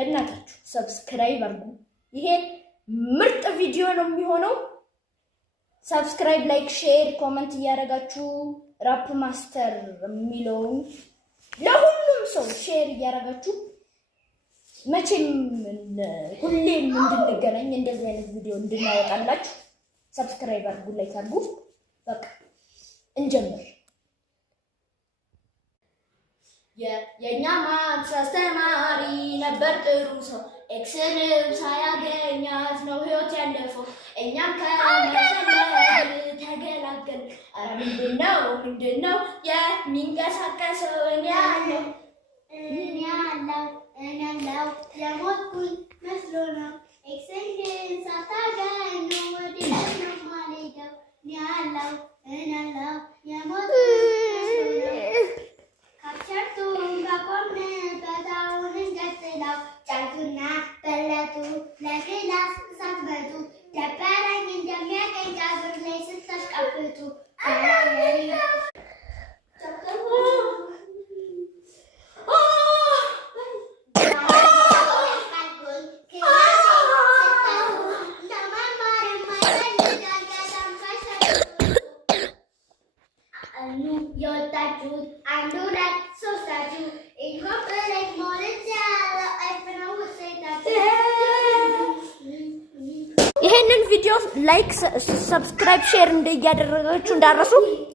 በእናታችሁ ሰብስክራይብ አድርጉ። ይሄ ምርጥ ቪዲዮ ነው የሚሆነው። ሰብስክራይብ፣ ላይክ፣ ሼር፣ ኮሜንት እያደረጋችሁ ራፕ ማስተር የሚለውን ለሁሉም ሰው ሼር እያደረጋችሁ መቼም ሁሌም እንድንገናኝ እንደዚህ አይነት ቪዲዮ እንድናወጣላችሁ ሰብስክራይብ አድርጉ፣ ላይክ አድርጉ። በቃ እንጀምር። የኛ ማትስ አስተማሪ ነበር ጥሩ ሰው፣ ኤክስንም ሳያገኛት ነው ህይወት ያለፈው። እኛም ከመፈለግ ተገላገል። ኧረ ምንድነው የሚንቀሳቀሰው? እኔ ያለው የሞትኩኝ መስሎ ነው። ኤክስን ግን ሳታገኙ ወዲህ ነው ማልሄደው። እኔ ያለው የሞትኩኝ መስሎ ነው። ካፕቸርቱን ከቆምንበት አሁን እንቀጥለው። ጫልቱና በለቱ ለክላስ ሳትመጡ ደበረኝ እንደሚያቀኝ ጫጉር ላይ ስታሽቃብጡ የወጣችሁት አንድ ሁለት ሶስታችሁ ኢንኮምፕሌት ሞልቻ ይሄንን ቪዲዮ ላይክ፣ ሰብስክራይብ፣ ሼር እያደረጋችሁ እንዳረሱ